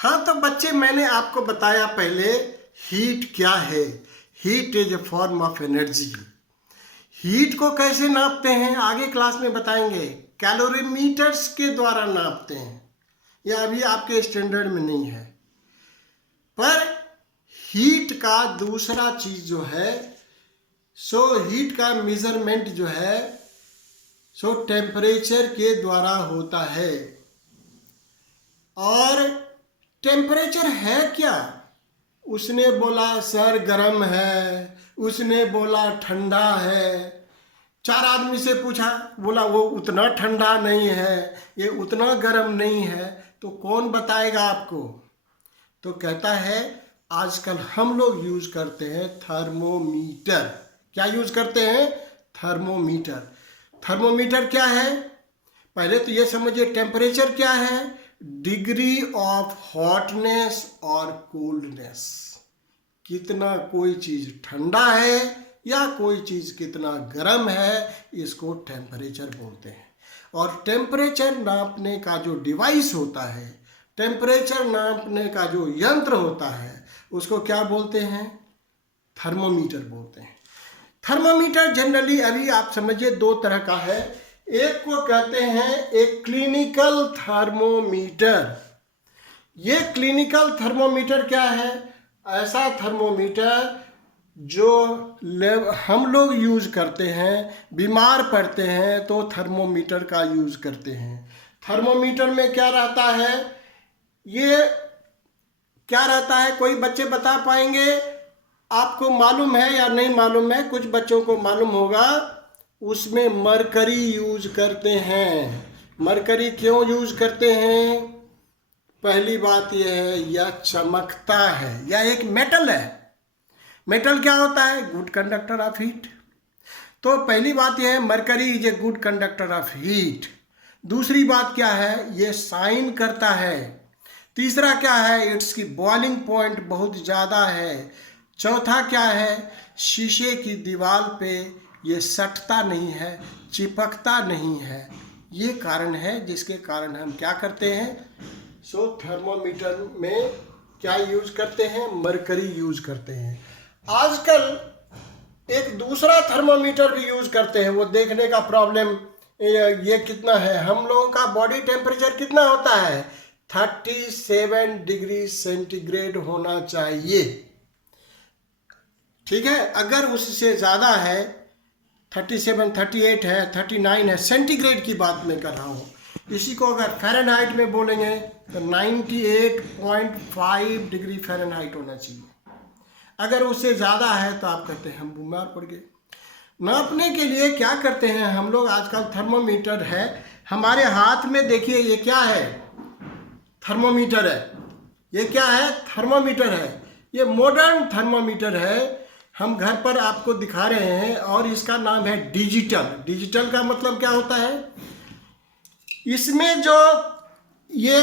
हाँ तो बच्चे, मैंने आपको बताया पहले हीट क्या है। Heat is a form of energy. Heat को कैसे नापते हैं आगे क्लास में बताएंगे। कैलोरीमीटर्स के द्वारा नापते हैं, यह अभी आपके स्टैंडर्ड में नहीं है। पर हीट का दूसरा चीज जो है, हीट का मेजरमेंट जो है टेम्परेचर के द्वारा होता है। और टेम्परेचर है क्या? उसने बोला सर गर्म है, उसने बोला ठंडा है। 4 आदमी से पूछा, बोला वो उतना ठंडा नहीं है, ये उतना गर्म नहीं है, तो कौन बताएगा आपको? तो कहता है आजकल हम लोग यूज करते हैं थर्मोमीटर। क्या यूज करते हैं? थर्मोमीटर। थर्मोमीटर क्या है? पहले तो ये समझिए टेम्परेचर क्या है, डिग्री ऑफ हॉटनेस और कोल्डनेस। कितना कोई चीज ठंडा है या कोई चीज कितना गर्म है, इसको टेम्परेचर बोलते हैं। और टेम्परेचर नापने का जो डिवाइस होता है, टेम्परेचर नापने का जो यंत्र होता है, उसको क्या बोलते हैं? थर्मोमीटर बोलते हैं। थर्मोमीटर जनरली अभी आप समझिए 2 तरह का है। एक को कहते हैं एक क्लिनिकल थर्मोमीटर। ये क्लिनिकल थर्मोमीटर क्या है? ऐसा थर्मोमीटर जो हम लोग यूज करते हैं, बीमार पड़ते हैं तो थर्मोमीटर का यूज करते हैं। थर्मोमीटर में क्या रहता है? ये क्या रहता है, कोई बच्चे बता पाएंगे? आपको मालूम है या नहीं मालूम है? कुछ बच्चों को मालूम होगा। उसमें मरकरी यूज करते हैं। मरकरी क्यों यूज करते हैं? पहली बात यह है, यह चमकता है, यह एक मेटल है। मेटल क्या होता है? Good conductor of heat. तो पहली बात यह है, mercury is a good conductor of heat. दूसरी बात क्या है? ये शाइन करता है। तीसरा क्या है? इसकी बॉइलिंग पॉइंट बहुत ज़्यादा है। चौथा क्या है? शीशे की दीवार पे ये सटता नहीं है, चिपकता नहीं है। ये कारण है जिसके कारण हम क्या करते हैं? थर्मोमीटर में क्या यूज करते हैं? मरकरी यूज करते हैं। आजकल एक दूसरा थर्मोमीटर भी यूज करते हैं, वो देखने का प्रॉब्लम ये कितना है। हम लोगों का बॉडी टेम्परेचर कितना होता है? 37 डिग्री सेंटीग्रेड होना चाहिए। ठीक है, अगर उससे ज़्यादा है, 37, 38 है, 39 है, सेंटीग्रेड की बात मैं कर रहा हूँ। इसी को अगर फ़ारेनहाइट में बोलेंगे तो 98.5 डिग्री फ़ारेनहाइट होना चाहिए। अगर उससे ज़्यादा है तो आप कहते हैं हम बीमार पड़ गए। नापने के लिए क्या करते हैं हम लोग? आजकल थर्मोमीटर है हमारे हाथ में। देखिए ये क्या है? थर्मोमीटर है। ये क्या है? थर्मोमीटर है। ये मॉडर्न थर्मोमीटर है, हम घर पर आपको दिखा रहे हैं। और इसका नाम है डिजिटल। डिजिटल का मतलब क्या होता है? इसमें जो ये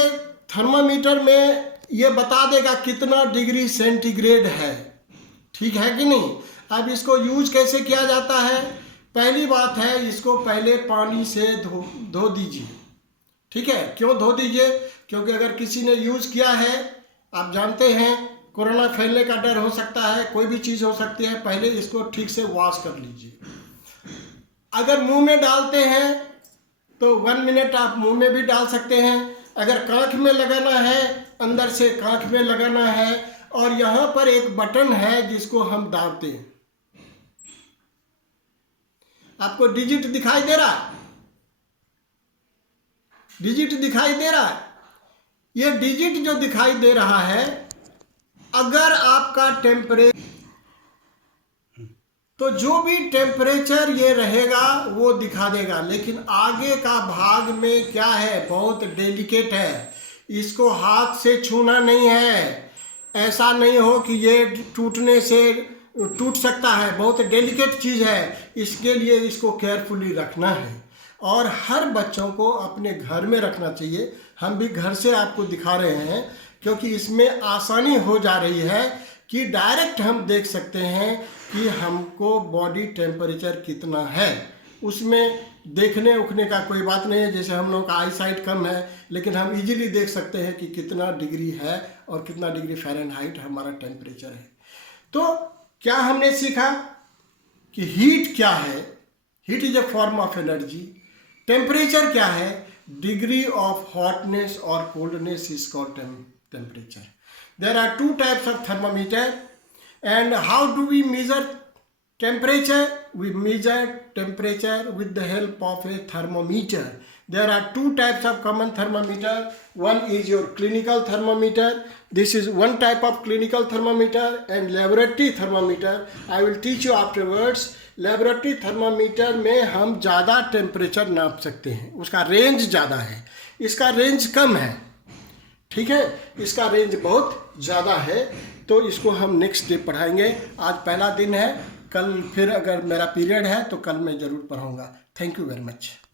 थर्मोमीटर में ये बता देगा कितना डिग्री सेंटीग्रेड है। ठीक है कि नहीं? अब इसको यूज कैसे किया जाता है? पहली बात है, इसको पहले पानी से धो दीजिए। ठीक है, क्यों धो दीजिए? क्योंकि अगर किसी ने यूज किया है, आप जानते हैं कोरोना फैलने का डर हो सकता है, कोई भी चीज़ हो सकती है, पहले इसको ठीक से वॉश कर लीजिए। अगर मुंह में डालते हैं तो 1 मिनट आप मुंह में भी डाल सकते हैं। अगर कांख में लगाना है, अंदर से कांख में लगाना है। और यहाँ पर एक बटन है जिसको हम दाबते हैं। आपको डिजिट दिखाई दे रहा है? डिजिट दिखाई दे रहा है? ये डिजिट जो दिखाई दे रहा है, अगर आपका टेम्परेचर, तो जो भी टेम्परेचर ये रहेगा वो दिखा देगा। लेकिन आगे का भाग में क्या है? बहुत डेलिकेट है, इसको हाथ से छूना नहीं है। ऐसा नहीं हो कि ये टूटने से टूट सकता है, बहुत डेलिकेट चीज़ है, इसके लिए इसको केयरफुली रखना है। और हर बच्चों को अपने घर में रखना चाहिए। हम भी घर से आपको दिखा रहे हैं क्योंकि इसमें आसानी हो जा रही है कि डायरेक्ट हम देख सकते हैं कि हमको बॉडी टेम्परेचर कितना है। उसमें देखने उखने का कोई बात नहीं है, जैसे हम लोग का आई साइट कम है लेकिन हम इजीली देख सकते हैं कि कितना डिग्री है और कितना डिग्री फ़ारेनहाइट हमारा टेम्परेचर है। तो क्या हमने सीखा कि हीट क्या है? Heat is a form of energy. Temperature क्या है? डिग्री ऑफ हॉटनेस और coldness is called temperature. There are two types of thermometer and how do we measure temperature? We measure temperature with the help of a thermometer. There are two types of common thermometer. One is your clinical thermometer. This is one type of clinical thermometer, and laboratory thermometer I will teach you afterwards. Laboratory thermometer में हम ज़्यादा temperature नाप सकते हैं, उसका range ज़्यादा है, इसका रेंज कम है। ठीक है, इसका रेंज बहुत ज़्यादा है, तो इसको हम नेक्स्ट डे पढ़ाएंगे। आज पहला दिन है, कल फिर अगर मेरा पीरियड है तो कल मैं ज़रूर पढ़ाऊँगा। Thank you very much.